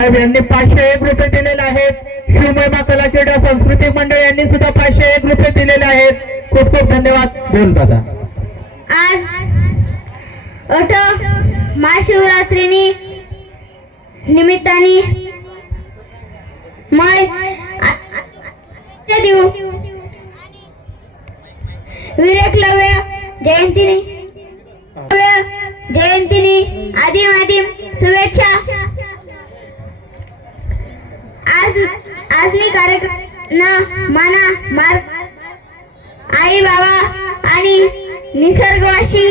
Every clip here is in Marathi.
साहेब यांनी पाचशे एक रुपये दिलेले आहेत. शिवमहिमा कला क्रीडा सांस्कृतिक मंडळ यांनी सुद्धा पाचशे एक रुपये दिलेले आहेत. खूप खूप धन्यवाद. बोल दादा. आज अट महाशिवरात्रीनी निमित्ताने मै देऊ विरेकलव्य जयंतीने जयंतीने आदिम आदिम शुभेच्छा आज आज मी कार्यक्रम ना माना आई बाबा आणि निसर्गवाशी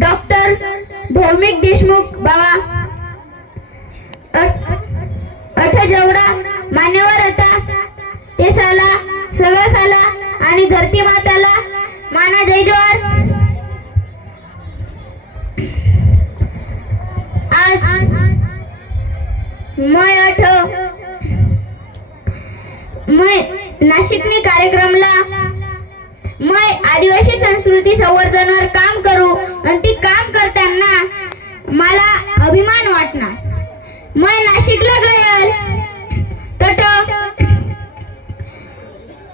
डॉक्टर भौमिक देशमुख बाबा. अठ जेवढा मान्यवर होता ते साला सगळं साला आणि धरती माताला माना जय जोहार. आज मय अठ मै नाशिकनी कार्यक्रमला मै आदिवासी संस्कृती संवर्धनवर काम करू आणि ती काम करताना मला अभिमान वाटणार. मय नाशिकला गयल. तट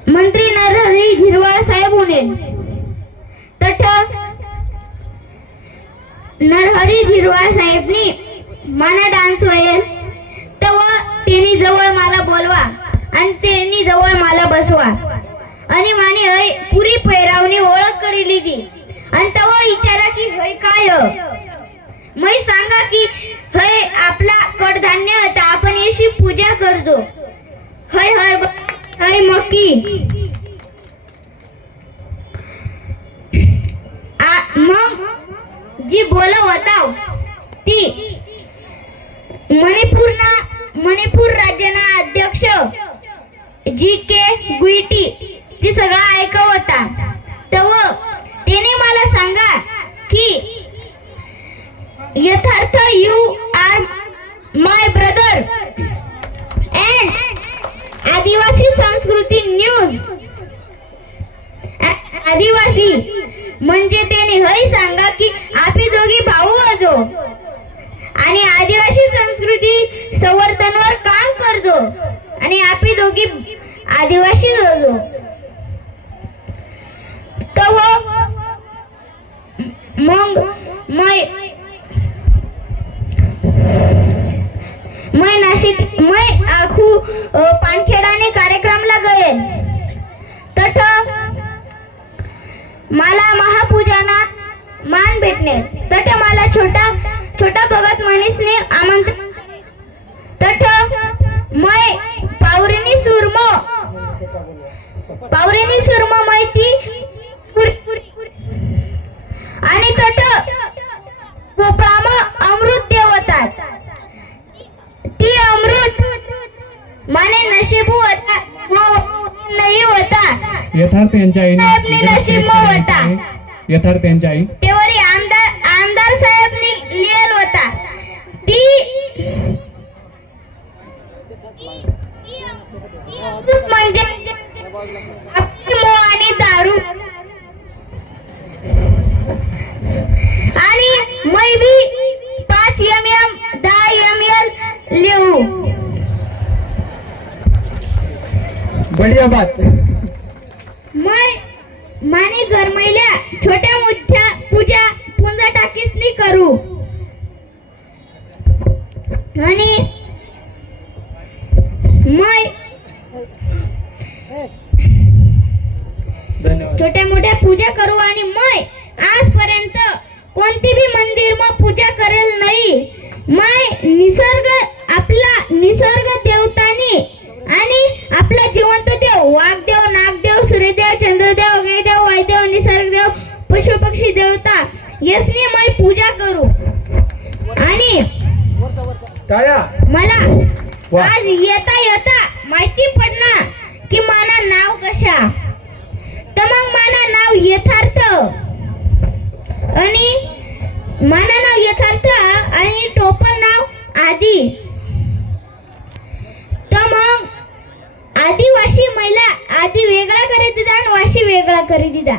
मंत्री नरहरी झिरवाळ साहेब होणे. तट नरहरी झिरवाळ साहेबनी माना डान्स होईल आणि त्यांनी जवळ मला बसवा. आणि माने हय पुरी पैरावनी ओळख करी ती आणि तवा विचारा की हय काय मै सांगा की हय आपला कडधान्य होता आपण याची पूजा करतो हय हर हय मकी मग जी बोला होता ती मणिपूरना मणिपूर राज्यना जी के गुईटी ती सगळं ऐकव होता. तेव्हा त्याने मला सांगा की Yatharth you are my brother and आदिवासी संस्कृती न्यूज आदिवासी म्हणजे त्याने हय सांगा की आपी दोघी भाऊ आजो. आणि आदिवासी संस्कृती संवर्धनवर काम करतो आणि आपली दोघी आदिवासी होतो तव मग मै मै नाशिक मै आखू अ, पानखेडाने कार्यक्रमला गए तथ मला महापूजना मान भेटणे तट मला छोटा छोटा भगत मनीसने आमंत्रण तट गोपाम अमृत देवतात. ती अमृत माने नशीबू होता व नाही होता. यथार्थ यांच्या आईने साहेबने नशीब होता. यथार्थ यांच्या आई. तेवरी आमदार आमदार साहेबनी लिहिल होता. ती म्हणजे आपली मोह आणि दारू. मै बी पाच एम एम दहा एम एल लिहू। बढिया बात। मै माने गरमैल्या छोट्या मोठ्या पूजा पूजा टाकीसनी करू। आणि मै छोट्या मोठ्या पूजा करू आणि मै आजपर्यंत कोणती बी मंदिर मग पूजा करेल नाही. मै निसर्ग आपला निसर्ग देवतानी आणि आपला जिवंत देव वाघदेव नागदेव सूर्यदेव चंद्रदेव अग्निदेव वायुदेव निसर्गदेव पशु पक्षी देवता यसनी मै पूजा करू. आणि मला. आज येता येता दिदा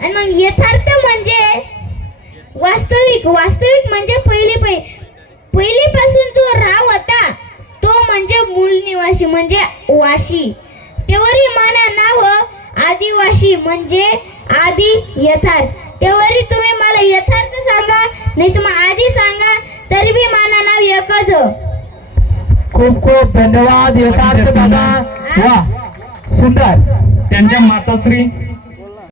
आणि मग यथार्थ म्हणजे वास्तविक वास्तविक म्हणजे पहिली पै पहिलीपासून जो राव होता आदिवासी तेवरी माना नाव आदिवासी म्हणजे आदी यथार्थ. तेवरी तुम्ही मला यथार्थ सांगा नाही तर मग आधी सांगा तरी बी माना नाव एकच. खूप खूप धन्यवाद यथार्थ दादा वा सुंदर. त्यांच्या माताश्री.